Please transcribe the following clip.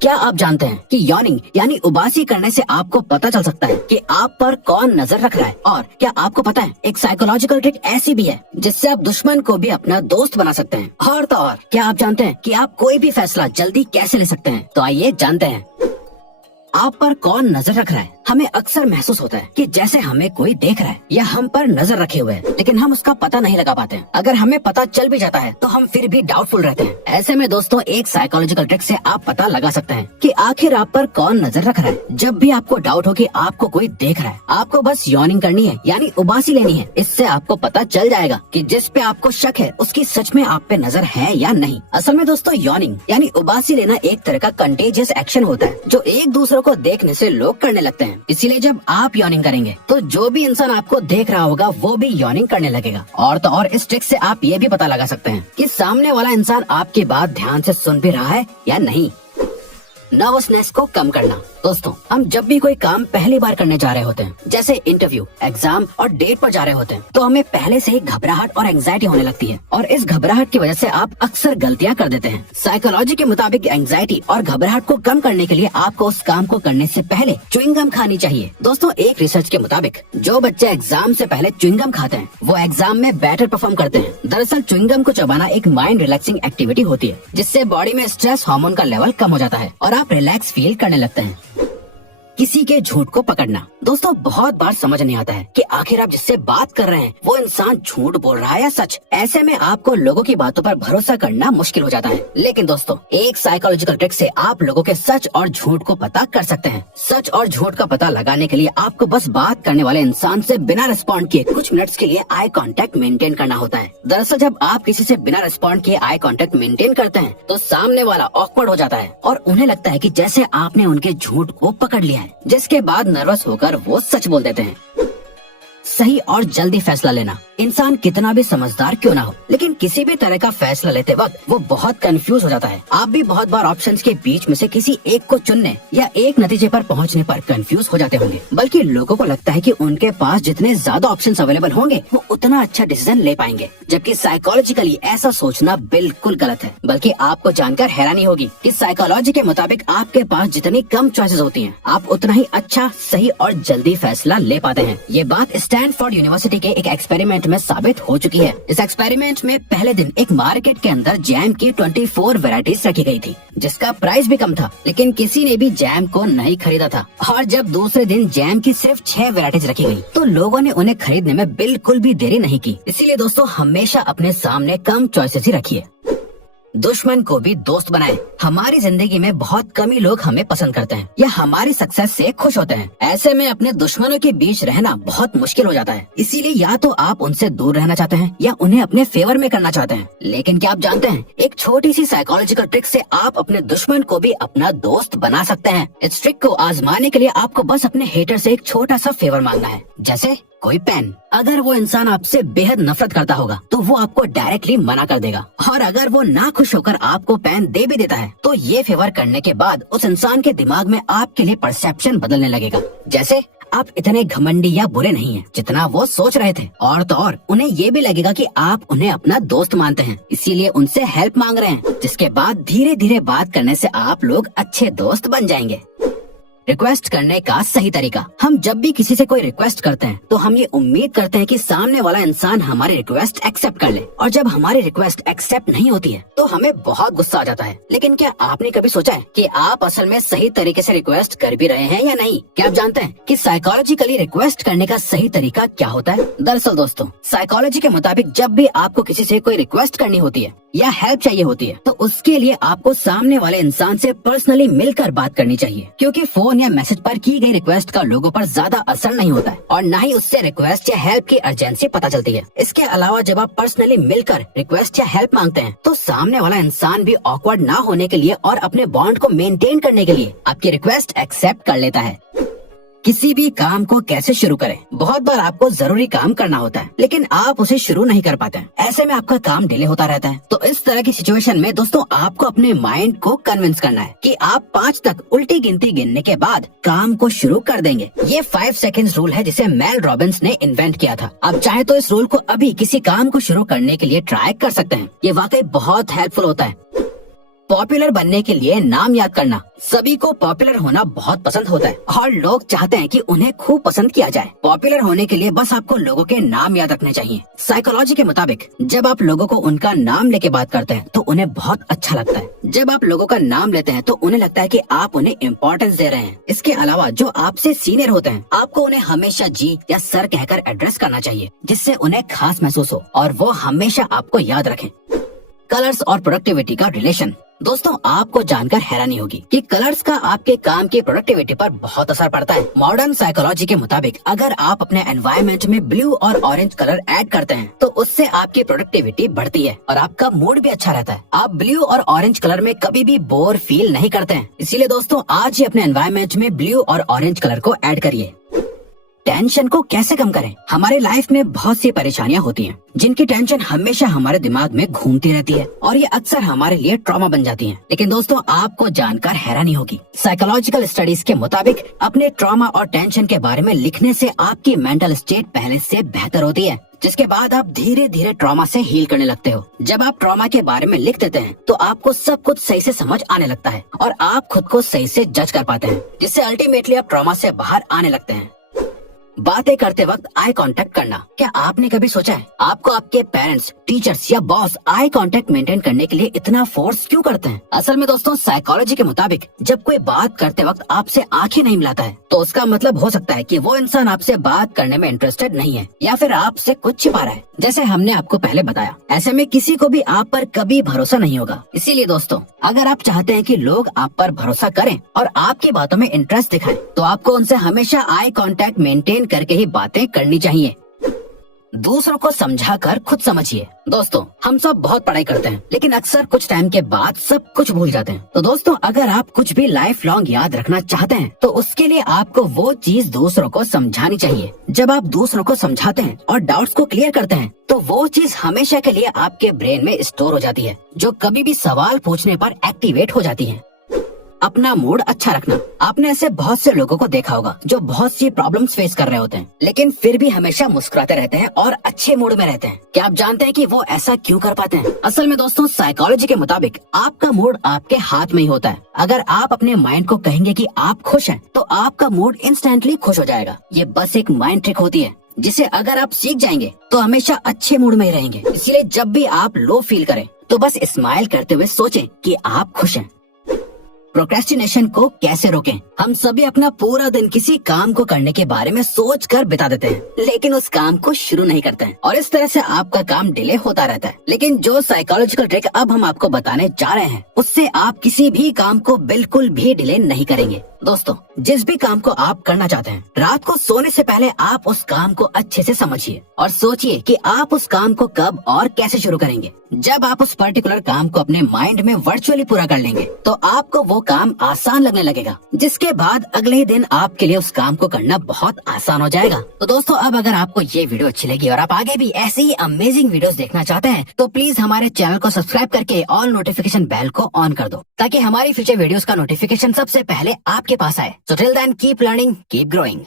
क्या आप जानते हैं कि यॉर्निंग यानी उबासी करने से आपको पता चल सकता है कि आप पर कौन नजर रख रहा है? और क्या आपको पता है एक साइकोलॉजिकल ट्रिक ऐसी भी है जिससे आप दुश्मन को भी अपना दोस्त बना सकते हैं? और तो और क्या आप जानते हैं कि आप कोई भी फैसला जल्दी कैसे ले सकते हैं? तो आइए जानते हैं। आप पर कौन नजर रख रहा है? हमें अक्सर महसूस होता है कि जैसे हमें कोई देख रहा है या हम पर नजर रखे हुए है, लेकिन हम उसका पता नहीं लगा पाते हैं। अगर हमें पता चल भी जाता है तो हम फिर भी डाउटफुल रहते हैं। ऐसे में दोस्तों एक साइकोलॉजिकल ट्रिक से आप पता लगा सकते हैं कि आखिर आप पर कौन नजर रख रहा है। जब भी आपको डाउट हो कि आपको कोई देख रहा है, आपको बस यॉर्निंग करनी है यानी उबासी लेनी है। इससे आपको पता चल जाएगा कि जिस पे आपको शक है उसकी सच में आप पे नजर है या नहीं। असल में दोस्तों यॉर्निंग यानी उबासी लेना एक तरह का कंटेजियस एक्शन होता है जो एक दूसरे को देखने से लोग करने लगते हैं। इसीलिए जब आप यॉर्निंग करेंगे तो जो भी इंसान आपको देख रहा होगा वो भी यॉर्निंग करने लगेगा। और तो और इस ट्रिक से आप ये भी पता लगा सकते हैं कि सामने वाला इंसान आपकी बात ध्यान से सुन भी रहा है या नहीं। नर्वसनेस को कम करना। दोस्तों हम जब भी कोई काम पहली बार करने जा रहे होते हैं, जैसे इंटरव्यू, एग्जाम और डेट पर जा रहे होते हैं, तो हमें पहले से ही घबराहट और एंजाइटी होने लगती है और इस घबराहट की वजह से आप अक्सर गलतियां कर देते हैं। साइकोलॉजी के मुताबिक एंजाइटी और घबराहट को कम करने के लिए आपको उस काम को करने से पहले च्युइंग गम खानी चाहिए। दोस्तों एक रिसर्च के मुताबिक जो बच्चे एग्जाम से पहले च्युइंग गम खाते हैं वो एग्जाम में बेटर परफॉर्म करते हैं। दरअसल च्युइंग गम को चबाना एक माइंड रिलैक्सिंग एक्टिविटी होती है जिससे बॉडी में स्ट्रेस हार्मोन का लेवल कम हो जाता है और आप रिलैक्स फील करने लगते हैं। किसी के झूठ को पकड़ना। दोस्तों बहुत बार समझ नहीं आता है कि आखिर आप जिससे बात कर रहे हैं वो इंसान झूठ बोल रहा है या सच। ऐसे में आपको लोगों की बातों पर भरोसा करना मुश्किल हो जाता है। लेकिन दोस्तों एक साइकोलॉजिकल ट्रिक से आप लोगों के सच और झूठ को पता कर सकते हैं। सच और झूठ का पता लगाने के लिए आपको बस बात करने वाले इंसान से बिना रिस्पॉन्ड किए कुछ मिनट्स के लिए आई कांटेक्ट मेंटेन करना होता है। दरअसल जब आप किसी से बिना रिस्पॉन्ड किए आई कांटेक्ट मेंटेन करते हैं तो सामने वाला ऑकवर्ड हो जाता है और उन्हें लगता है कि जैसे आपने उनके झूठ को पकड़ लिया है, जिसके बाद नर्वस होकर वो सच बोल देते हैं। सही और जल्दी फैसला लेना। इंसान कितना भी समझदार क्यों ना हो, लेकिन किसी भी तरह का फैसला लेते वक्त वो बहुत कंफ्यूज हो जाता है। आप भी बहुत बार ऑप्शंस के बीच में से किसी एक को चुनने या एक नतीजे पर पहुंचने पर कंफ्यूज हो जाते होंगे। बल्कि लोगों को लगता है कि उनके पास जितने ज्यादा ऑप्शंस अवेलेबल होंगे वो उतना अच्छा डिसीजन ले पाएंगे, जबकि साइकोलॉजिकली ऐसा सोचना बिल्कुल गलत है। बल्कि आपको जानकर हैरानी होगी कि साइकोलॉजी के मुताबिक आपके पास जितनी कम चॉइसेस होती हैं, आप उतना ही अच्छा, सही और जल्दी फैसला ले पाते हैं। ये बात स्टैनफोर्ड यूनिवर्सिटी के एक एक्सपेरिमेंट में साबित हो चुकी है। इस एक्सपेरिमेंट में पहले दिन एक मार्केट के अंदर जैम की 24 वैरायटीज रखी गई थी, जिसका प्राइस भी कम था, लेकिन किसी ने भी जैम को नहीं खरीदा था। और जब दूसरे दिन जैम की सिर्फ 6 वैरायटीज रखी गई तो लोगों ने उन्हें खरीदने में बिल्कुल भी देरी नहीं की। इसीलिए दोस्तों हमेशा अपने सामने कम चॉइसेस ही रखिए। दुश्मन को भी दोस्त बनाएं। हमारी जिंदगी में बहुत कम ही लोग हमें पसंद करते हैं या हमारी सक्सेस से खुश होते हैं। ऐसे में अपने दुश्मनों के बीच रहना बहुत मुश्किल हो जाता है। इसीलिए या तो आप उनसे दूर रहना चाहते हैं या उन्हें अपने फेवर में करना चाहते हैं। लेकिन क्या आप जानते हैं एक छोटी सी साइकोलॉजिकल ट्रिक से आप अपने दुश्मन को भी अपना दोस्त बना सकते हैं। इस ट्रिक को आजमाने के लिए आपको बस अपने हेटर से एक छोटा सा फेवर मांगना है, जैसे कोई पेन। अगर वो इंसान आपसे बेहद नफरत करता होगा तो वो आपको डायरेक्टली मना कर देगा, और अगर वो ना खुश होकर आपको पेन दे भी देता है तो ये फेवर करने के बाद उस इंसान के दिमाग में आपके लिए परसेप्शन बदलने लगेगा, जैसे आप इतने घमंडी या बुरे नहीं हैं जितना वो सोच रहे थे। और तो और उन्हें ये भी लगेगा कि आप उन्हें अपना दोस्त मानते हैं, इसीलिए उनसे हेल्प मांग रहे हैं, जिसके बाद धीरे धीरे बात करने से आप लोग अच्छे दोस्त बन जाएंगे। रिक्वेस्ट करने का सही तरीका। हम जब भी किसी से कोई रिक्वेस्ट करते हैं तो हम ये उम्मीद करते हैं कि सामने वाला इंसान हमारी रिक्वेस्ट एक्सेप्ट कर ले, और जब हमारी रिक्वेस्ट एक्सेप्ट नहीं होती है तो हमें बहुत गुस्सा आ जाता है। लेकिन क्या आपने कभी सोचा है कि आप असल में सही तरीके से रिक्वेस्ट कर भी रहे हैं या नहीं? क्या आप जानते हैं कि साइकोलॉजिकली रिक्वेस्ट करने का सही तरीका क्या होता है? दरअसल दोस्तों साइकोलॉजी के मुताबिक जब भी आपको किसी से कोई रिक्वेस्ट करनी होती है या हेल्प चाहिए होती है तो उसके लिए आपको सामने वाले इंसान से पर्सनली मिलकर बात करनी चाहिए, क्योंकि फोन या मैसेज पर की गई रिक्वेस्ट का लोगों पर ज्यादा असर नहीं होता है और न ही उससे रिक्वेस्ट या हेल्प की अर्जेंसी पता चलती है। इसके अलावा जब आप पर्सनली मिलकर रिक्वेस्ट या हेल्प मांगते हैं तो सामने वाला इंसान भी ऑकवर्ड ना होने के लिए और अपने बॉन्ड को मेंटेन करने के लिए आपकी रिक्वेस्ट एक्सेप्ट कर लेता है। किसी भी काम को कैसे शुरू करें? बहुत बार आपको जरूरी काम करना होता है लेकिन आप उसे शुरू नहीं कर पाते हैं। ऐसे में आपका काम डिले होता रहता है। तो इस तरह की सिचुएशन में दोस्तों आपको अपने माइंड को कन्विंस करना है कि आप 5 तक उल्टी गिनती गिनने के बाद काम को शुरू कर देंगे। ये 5 सेकेंड्स रूल है जिसे मेल रॉबिन्स ने इन्वेंट किया था। आप चाहे तो इस रूल को अभी किसी काम को शुरू करने के लिए ट्राई कर सकते हैं। ये वाकई बहुत हेल्पफुल होता है। पॉपुलर बनने के लिए नाम याद करना। सभी को पॉपुलर होना बहुत पसंद होता है और लोग चाहते हैं कि उन्हें खूब पसंद किया जाए। पॉपुलर होने के लिए बस आपको लोगों के नाम याद रखने चाहिए। साइकोलॉजी के मुताबिक जब आप लोगों को उनका नाम लेके बात करते हैं तो उन्हें बहुत अच्छा लगता है। जब आप लोगों का नाम लेते हैं तो उन्हें लगता है कि आप उन्हें इम्पोर्टेंस दे रहे हैं। इसके अलावा जो आपसे सीनियर होते हैं आपको उन्हें हमेशा जी या सर कहकर एड्रेस करना चाहिए, जिससे उन्हें खास महसूस हो और वो हमेशा आपको याद रखें। कलर्स और प्रोडक्टिविटी का रिलेशन। दोस्तों, आपको जानकर हैरानी होगी कि कलर्स का आपके काम की प्रोडक्टिविटी पर बहुत असर पड़ता है। मॉडर्न साइकोलॉजी के मुताबिक अगर आप अपने एनवायरनमेंट में ब्लू और ऑरेंज कलर ऐड करते हैं तो उससे आपकी प्रोडक्टिविटी बढ़ती है और आपका मूड भी अच्छा रहता है। आप ब्लू और ऑरेंज कलर में कभी भी बोर फील नहीं करते हैं। इसीलिए दोस्तों, आज ही अपने एनवायरनमेंट में ब्लू और ऑरेंज कलर को ऐड करिए। टेंशन को कैसे कम करें? हमारे लाइफ में बहुत सी परेशानियां होती हैं, जिनकी टेंशन हमेशा हमारे दिमाग में घूमती रहती है और ये अक्सर हमारे लिए ट्रॉमा बन जाती हैं। लेकिन दोस्तों, आपको जानकर हैरानी होगी, साइकोलॉजिकल स्टडीज के मुताबिक अपने ट्रॉमा और टेंशन के बारे में लिखने से आपकी मेंटल स्टेट पहले से बेहतर होती है, जिसके बाद आप धीरे धीरे ट्रॉमा से हील करने लगते हो। जब आप ट्रॉमा के बारे में लिख देते हैं तो आपको सब कुछ सही से समझ आने लगता है और आप खुद को सही से जज कर पाते हैं, जिससे अल्टीमेटली आप ट्रॉमा से बाहर आने लगते हैं। बातें करते वक्त आई कांटेक्ट करना। क्या आपने कभी सोचा है आपको आपके पेरेंट्स, टीचर्स या बॉस आई कांटेक्ट मेंटेन करने के लिए इतना फोर्स क्यों करते हैं? असल में दोस्तों, साइकोलॉजी के मुताबिक जब कोई बात करते वक्त आपसे आंखें नहीं मिलाता है तो उसका मतलब हो सकता है कि वो इंसान आपसे बात करने में इंटरेस्टेड नहीं है या फिर आपसे कुछ छिपा रहा है, जैसे हमने आपको पहले बताया। ऐसे में किसी को भी आप पर कभी भरोसा नहीं होगा। इसीलिए दोस्तों, अगर आप चाहते हैं कि लोग आप पर भरोसा करें और आपकी बातों में इंटरेस्ट दिखाएं, तो आपको उनसे हमेशा आई कांटेक्ट मेंटेन करके ही बातें करनी चाहिए। दूसरों को समझाकर खुद समझिए। दोस्तों, हम सब बहुत पढ़ाई करते हैं लेकिन अक्सर कुछ टाइम के बाद सब कुछ भूल जाते हैं। तो दोस्तों, अगर आप कुछ भी लाइफ लॉन्ग याद रखना चाहते हैं तो उसके लिए आपको वो चीज दूसरों को समझानी चाहिए। जब आप दूसरों को समझाते हैं और डाउट्स को क्लियर करते हैं तो वो चीज हमेशा के लिए आपके ब्रेन में स्टोर हो जाती है, जो कभी भी सवाल पूछने पर एक्टिवेट हो जाती है। अपना मूड अच्छा रखना। आपने ऐसे बहुत से लोगों को देखा होगा जो बहुत सी प्रॉब्लम्स फेस कर रहे होते हैं लेकिन फिर भी हमेशा मुस्कुराते रहते हैं और अच्छे मूड में रहते हैं। क्या आप जानते हैं कि वो ऐसा क्यों कर पाते हैं? असल में दोस्तों, साइकोलॉजी के मुताबिक आपका मूड आपके हाथ में ही होता है। अगर आप अपने माइंड को कहेंगे कि आप खुश हैं तो आपका मूड इंस्टेंटली खुश हो जाएगा। ये बस एक माइंड ट्रिक होती है जिसे अगर आप सीख जाएंगे तो हमेशा अच्छे मूड में ही रहेंगे। इसीलिए जब भी आप लो फील करें तो बस स्माइल करते हुए सोचें कि आप खुश हैं। प्रोक्रेस्टिनेशन को कैसे रोकें? हम सभी अपना पूरा दिन किसी काम को करने के बारे में सोच कर बिता देते हैं लेकिन उस काम को शुरू नहीं करते हैं और इस तरह से आपका काम डिले होता रहता है। लेकिन जो साइकोलॉजिकल ट्रिक अब हम आपको बताने जा रहे हैं उससे आप किसी भी काम को बिल्कुल भी डिले नहीं करेंगे। दोस्तों, जिस भी काम को आप करना चाहते हैं, रात को सोने से पहले आप उस काम को अच्छे से समझिए और सोचिए कि आप उस काम को कब और कैसे शुरू करेंगे। जब आप उस पर्टिकुलर काम को अपने माइंड में वर्चुअली पूरा कर लेंगे तो आपको वो काम आसान लगने लगेगा, जिसके बाद अगले ही दिन आपके लिए उस काम को करना बहुत आसान हो जाएगा। तो दोस्तों, अब अगर आपको ये वीडियो अच्छी लगी और आप आगे भी ऐसे ही अमेजिंग वीडियोस देखना चाहते हैं तो प्लीज हमारे चैनल को सब्सक्राइब करके ऑल नोटिफिकेशन बेल को ऑन कर दो ताकि हमारी फ्यूचर वीडियोस का नोटिफिकेशन सबसे पहले आपके पास आए। So till then, keep learning, keep growing.